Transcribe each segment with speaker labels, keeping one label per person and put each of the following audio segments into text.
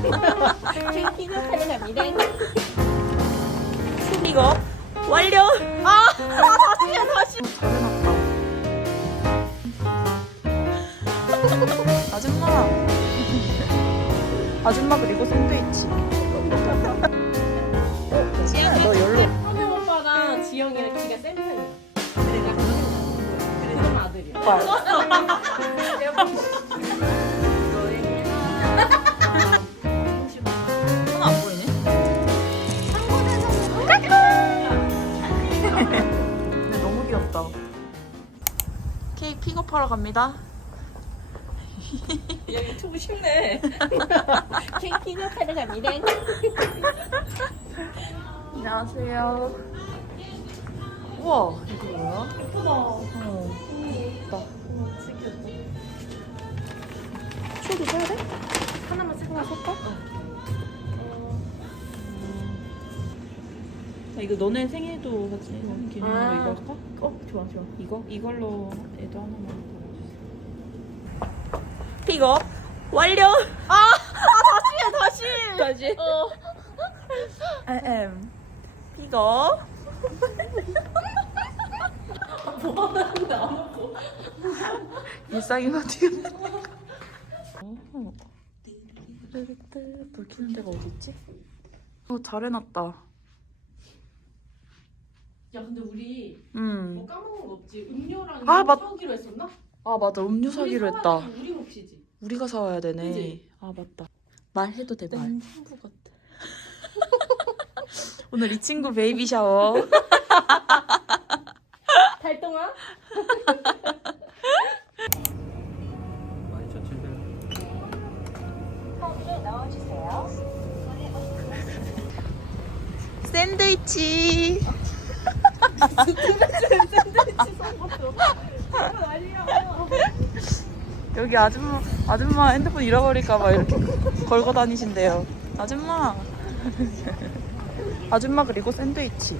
Speaker 1: 핑크색을 갑니다.
Speaker 2: 수비가 완료. 다시. 아줌마. 아줌마 그리고 샌드위치. 너 열로.
Speaker 1: 현우 오빠랑 지영이랑 키가 센 편이야. 그래서 아들이야.
Speaker 2: 손 안 보이네. 근데 너무 귀엽다. 케이크 픽업하러 갑니다.
Speaker 1: 야 유튜브 쉽네. 핑크색을 갑니다.
Speaker 2: 안녕하세요. 우와, 이거 뭐야?
Speaker 1: 예쁘다.
Speaker 2: 예쁘다.
Speaker 1: 진짜
Speaker 2: 쇼도 써야 돼?
Speaker 1: 하나만 쓰고 나설까?
Speaker 2: 이거 너네 생일도 같이 기념으로
Speaker 1: 아.
Speaker 2: 이거 할까?
Speaker 1: 좋아.
Speaker 2: 이걸로 애도 하나만 픽업 완료. 다시. 픽업.
Speaker 1: 뭐하는데 아무도.
Speaker 2: 일상이 어떻게 불 켜는 데가 어디 있지? 잘 해놨다.
Speaker 1: 야 근데 우리 뭐 까먹은 거 없지? 음료랑
Speaker 2: 아,
Speaker 1: 이거
Speaker 2: 맞-
Speaker 1: 사오기로 했었나?
Speaker 2: 아 맞아, 음료 사기로
Speaker 1: 우리
Speaker 2: 했다.
Speaker 1: 사와야지, 우리 몫이지.
Speaker 2: 우리가 사와야 되네.
Speaker 1: 그치?
Speaker 2: 아 맞다. 말해도 돼 말.
Speaker 1: 친구 같아.
Speaker 2: 오늘 이 친구 베이비 샤워.
Speaker 1: 달동아?
Speaker 3: 17,000원.
Speaker 2: 샌드위치. 여기 아줌마 핸드폰 잃어버릴까봐 이렇게 걸고 다니신대요. 아줌마 그리고 샌드위치.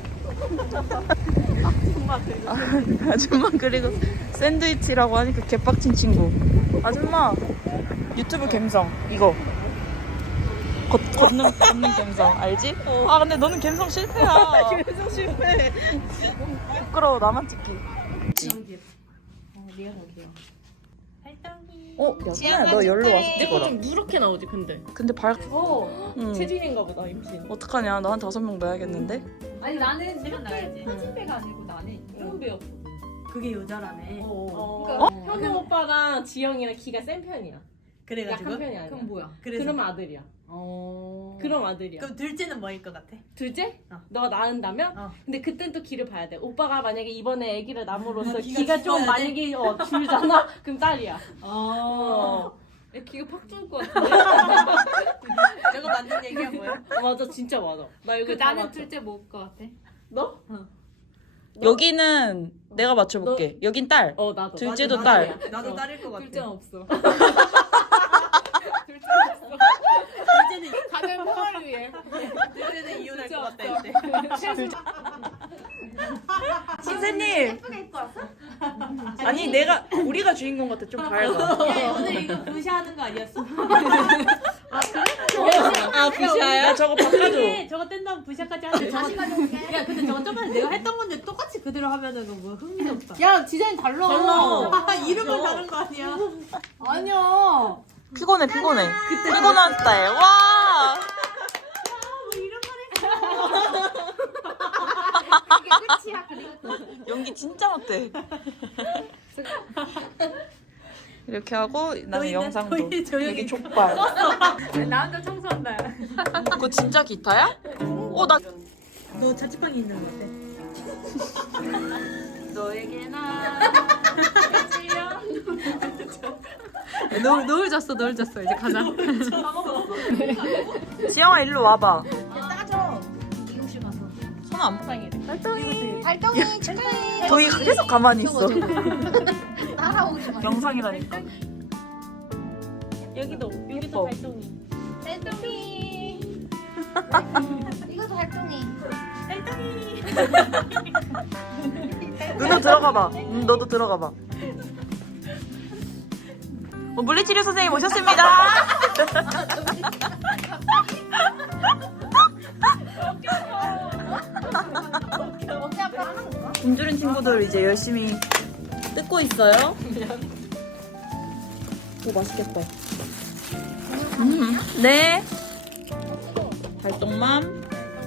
Speaker 2: 아줌마 그리고 샌드위치라고 하니까 개빡친 친구. 아줌마 유튜브 갬성 이거 걷는 갬성 알지? 아 근데 너는 갬성 실패야.
Speaker 1: 계속 실패.
Speaker 2: 부끄러워 나만 찍기.
Speaker 1: 네가 더 귀여워.
Speaker 2: 야 소나야 너 열로 와서
Speaker 1: 내 거
Speaker 2: 찍어라.
Speaker 1: 좀 누렇게 나오지 근데.
Speaker 2: 근데
Speaker 1: 응. 체중인가 보다 임신.
Speaker 2: 어떡하냐 너 한 5명 넣어야겠는데?
Speaker 3: 아니 나는 지금 나야지.
Speaker 1: 편집배가 아니고 나는 처음 배웠어.
Speaker 3: 그게 여자라네.
Speaker 1: 그러니까 현우 오빠랑 지영이랑 키가 센 편이야.
Speaker 3: 그래가지고.
Speaker 1: 약한 편이 아니야.
Speaker 3: 그럼 뭐야?
Speaker 1: 그럼 아들이야. 그럼 아들이야.
Speaker 3: 그럼 둘째는 뭐일 것 같아?
Speaker 1: 둘째?
Speaker 3: 어.
Speaker 1: 너가 낳은다면?
Speaker 3: 어.
Speaker 1: 근데 그땐 또 기를 봐야 돼. 오빠가 만약에 이번에 아기를 낳음으로써
Speaker 3: 기가
Speaker 1: 기가 좀
Speaker 3: 죽어야 돼?
Speaker 1: 만약에 줄잖아? 그럼 딸이야. 기가 팍 죽을 것 같은데?
Speaker 3: 저거 맞는 얘기야 뭐야?
Speaker 1: 맞아 진짜 맞아. 나 여기
Speaker 3: 나는 둘째 뭐일 것 같아?
Speaker 1: 너?
Speaker 2: 여기는 내가 맞춰볼게. 여긴 딸.
Speaker 1: 나도.
Speaker 2: 둘째도
Speaker 1: 맞아,
Speaker 2: 딸.
Speaker 1: 맞아.
Speaker 3: 나도 딸일 것 같아.
Speaker 1: 둘째는 없어.
Speaker 3: 둘째는
Speaker 1: 가정 평화를 위해.
Speaker 3: 둘째는 이혼할 것 같다 이제.
Speaker 2: 선생님.
Speaker 3: 예쁘게 입고 왔어?
Speaker 2: 아니 우리가 주인공 같아. 좀 밝아.
Speaker 3: 야 오늘 이거 무시하는 거 아니었어?
Speaker 1: 부샤야?
Speaker 2: 야 저거 바꿔줘.
Speaker 3: 근데 저거 뗀다면 부샤까지 하는데 저거 야 근데 저거 저번에 내가 했던 건데 똑같이 그대로 하면은 뭐 흥미없다.
Speaker 1: 야 디자인 달라.
Speaker 3: 이름만 다른 거 아니야?
Speaker 1: 아니야.
Speaker 2: 피곤해. 피곤한 스타일. 와.
Speaker 3: 이게 끝이야 그리고.
Speaker 2: 연기 진짜 못해. 이렇게 하고 나는 영상도. 여기 족발.
Speaker 3: 나 혼자 청소한다.
Speaker 2: 그거 진짜 기타야? 나
Speaker 3: 너 자취방에 있는 거 같아.
Speaker 1: 너에게나.
Speaker 3: 노을 졌어 이제 가자.
Speaker 2: 지영아 일로 와봐.
Speaker 3: 따져. 미용실 가서.
Speaker 2: 손 안.
Speaker 3: 발동이 축하해.
Speaker 2: 도희가 계속 가만히 있어.
Speaker 3: 따라오고 싶어.
Speaker 2: 영상이라니까.
Speaker 1: 여기도
Speaker 2: 예뻐.
Speaker 1: 발동이.
Speaker 3: 발동이. 이것도 발동이.
Speaker 2: 누나 들어가봐. 너도 들어가봐. 물리치료 선생님 오셨습니다. 친구들 이제 열심히 뜯고 있어요. 오, 맛있겠다. 네. 달동맘,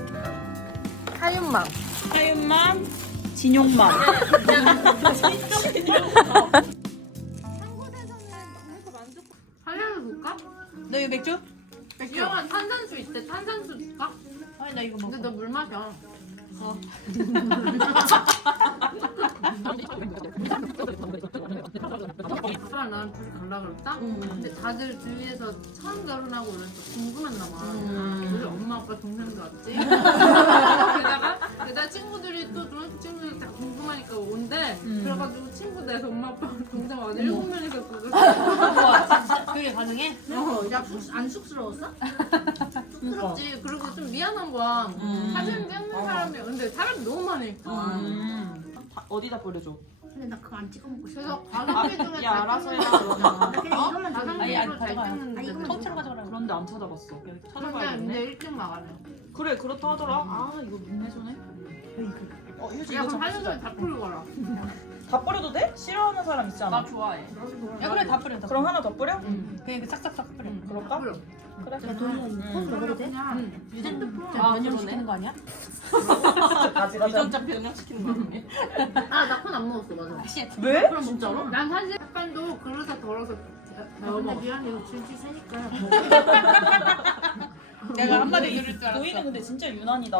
Speaker 3: 하윤맘.
Speaker 2: 하윤맘, 진용맘.
Speaker 1: 한량을 볼까?
Speaker 3: 너 이거 맥주?
Speaker 1: 유영한 탄산수 있대. 탄산수 줄까?
Speaker 3: 아니 나 이거 먹어.
Speaker 1: 근데 너 물 마셔. 아빠랑 나랑 둘이 갈라 그랬다? 근데 다들 주위에서 처음 결혼하고 그래서 궁금했나 봐. 우리 엄마 아빠 동생도 왔지? 게다가 친구들이 또 중학교 친구들이 다 궁금하니까 온대. 그래가지고 친구들 엄마 아빠 동생 와서 7명이서 그거
Speaker 3: 우와 진짜 그게 가능해?
Speaker 1: 안 쑥스러웠어? 쑥스럽지. 그리고 좀 미안한 거야. 사진 찍는 사람이 근데 사람이 너무 많으니까.
Speaker 2: 어디다 버려줘?
Speaker 4: 근데 나 그거 안 찍어 먹고 싶어.
Speaker 1: 그래서 과학기 중에
Speaker 2: 야, 알아서 해라 그러잖아.
Speaker 4: 그냥 이것만 줘.
Speaker 3: 아니, 아니,
Speaker 1: 잘
Speaker 3: 밟아요.
Speaker 1: 찍는데.
Speaker 4: 이거는
Speaker 3: 통째로 가져가라.
Speaker 2: 그런데 안 찾아봤어.
Speaker 1: 근데
Speaker 2: 찾아봐야겠네.
Speaker 1: 일찍 나가네.
Speaker 2: 그래, 그렇다 하더라. 아, 이거 눈내손해? 휴지
Speaker 1: 야
Speaker 2: 이거
Speaker 1: 그럼
Speaker 2: 좀
Speaker 1: 하는
Speaker 2: 쓰자.
Speaker 1: 거다 풀고 가라.
Speaker 2: 다 뿌려도 돼? 싫어하는 사람 있잖아.
Speaker 1: 나 좋아해.
Speaker 3: 야 그래 다 뿌려. 다
Speaker 2: 그럼 하나 더 뿌려?
Speaker 3: 그냥 싹싹싹 뿌려.
Speaker 2: 그럴까?
Speaker 1: 풀어.
Speaker 2: 그래.
Speaker 4: 야, 돈이 폰 먹어도 돼?
Speaker 1: 그냥
Speaker 3: 휴대폰
Speaker 1: 아,
Speaker 3: 변형
Speaker 1: 그러네.
Speaker 3: 시키는 거 아니야?
Speaker 2: 가져가자.
Speaker 3: 변형시키는 거 아니야?
Speaker 1: 나 콘 안 먹었어 맞아.
Speaker 2: 왜?
Speaker 1: 그럼 진짜로? 난 사실 약간도 그릇에 덜어서
Speaker 4: 근데 미안해, 이거 줄줄 세니까.
Speaker 3: 내가 한마디 들을 줄 알았어.
Speaker 2: 보이는 근데 진짜 유난이다.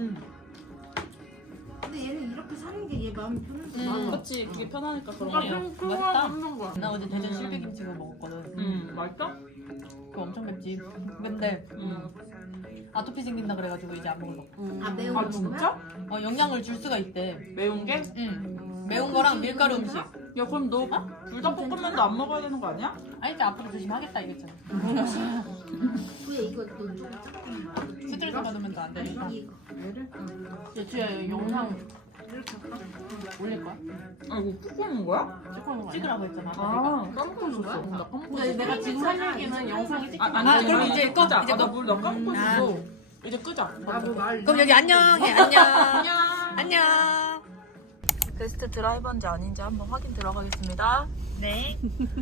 Speaker 4: 근데 얘는 이렇게 사는 게 얘 마음이 편해서.
Speaker 3: 맞아.
Speaker 2: 그렇지, 그게 편하니까 그런
Speaker 1: 나
Speaker 2: 거야.
Speaker 1: 그냥 그거
Speaker 3: 맛있다.
Speaker 1: 먹는 거야.
Speaker 3: 나 어제 대전 실비김치가 먹었거든.
Speaker 2: 맛있다?
Speaker 3: 그거 엄청 맵지. 근데 아토피 생긴다 그래가지고 이제 안 먹어.
Speaker 4: 아, 매운
Speaker 2: 아,
Speaker 4: 거
Speaker 2: 진짜?
Speaker 3: 어 영양을 줄 수가 있대.
Speaker 2: 매운 게?
Speaker 3: 응. 매운 거랑 밀가루 음식.
Speaker 2: 야, 그럼 너 불닭볶음면도 안 먹어야 되는 거 아니야?
Speaker 3: 아니 이제 앞으로 조심하겠다 이랬잖아.
Speaker 4: 왜 이거 너 조금
Speaker 3: 스트레스 받으면 안 되니까.
Speaker 4: 이거.
Speaker 1: 야, 뒤에 영상 이렇게 할까? 올릴 거야?
Speaker 2: 아, 이거 푹 하는 거야?
Speaker 1: 찍고 하는 거 아니야?
Speaker 3: 찍으라고 했잖아.
Speaker 2: 아,
Speaker 1: 까먹는 거야?
Speaker 2: 나 까먹고
Speaker 1: 근데 내가 지금 할 얘기는 영상이 찍히면
Speaker 3: 아, 그럼 이제 꺼.
Speaker 2: 끄자.
Speaker 3: 이제
Speaker 2: 아,
Speaker 3: 꺼.
Speaker 2: 나물 나 까먹고 있어. 이제 끄자.
Speaker 1: 나뭐 말.
Speaker 3: 그럼 여기 안녕해. 안녕.
Speaker 2: 안녕.
Speaker 3: 안녕.
Speaker 2: 베스트 드라이버인지 아닌지 한번 확인 들어가겠습니다.
Speaker 3: 네.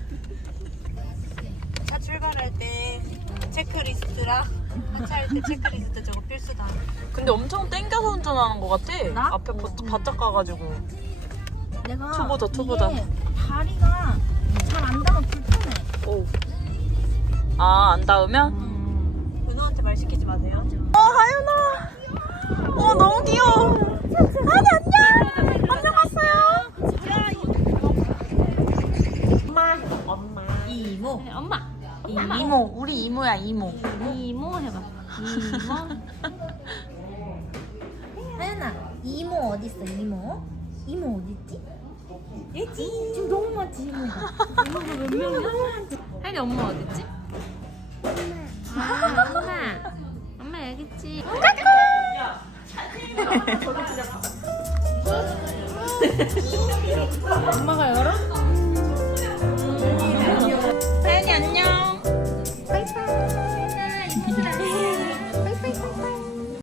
Speaker 3: 차 출발할 때 체크리스트랑 하차할 때 체크리스트 저거 필수다.
Speaker 2: 근데 엄청 땡겨서 운전하는 것 같아.
Speaker 3: 나?
Speaker 2: 앞에 바짝 가가지고.
Speaker 4: 내가
Speaker 2: 초보자.
Speaker 4: 이게 다리가 잘 안 닿아 불편해.
Speaker 2: 오. 아, 안 닿으면?
Speaker 3: 은호한테 말 시키지 마세요.
Speaker 2: 하윤아. 너무 귀여워. 하니 안녕. 안녕하세요. 엄마.
Speaker 3: 이모.
Speaker 4: 엄마.
Speaker 2: 이모. 우리 이모야, 이모.
Speaker 4: 이모 해봐. 이모. 하연아, 이모 어디 있어? 이모? 이모 어디 있지? 있지. 지금 너무 많지 이모가. 이모가 몇 명이야?
Speaker 1: 하니 엄마 어딨지?
Speaker 4: 엄마 여기 있지.
Speaker 1: 엄마가 열어?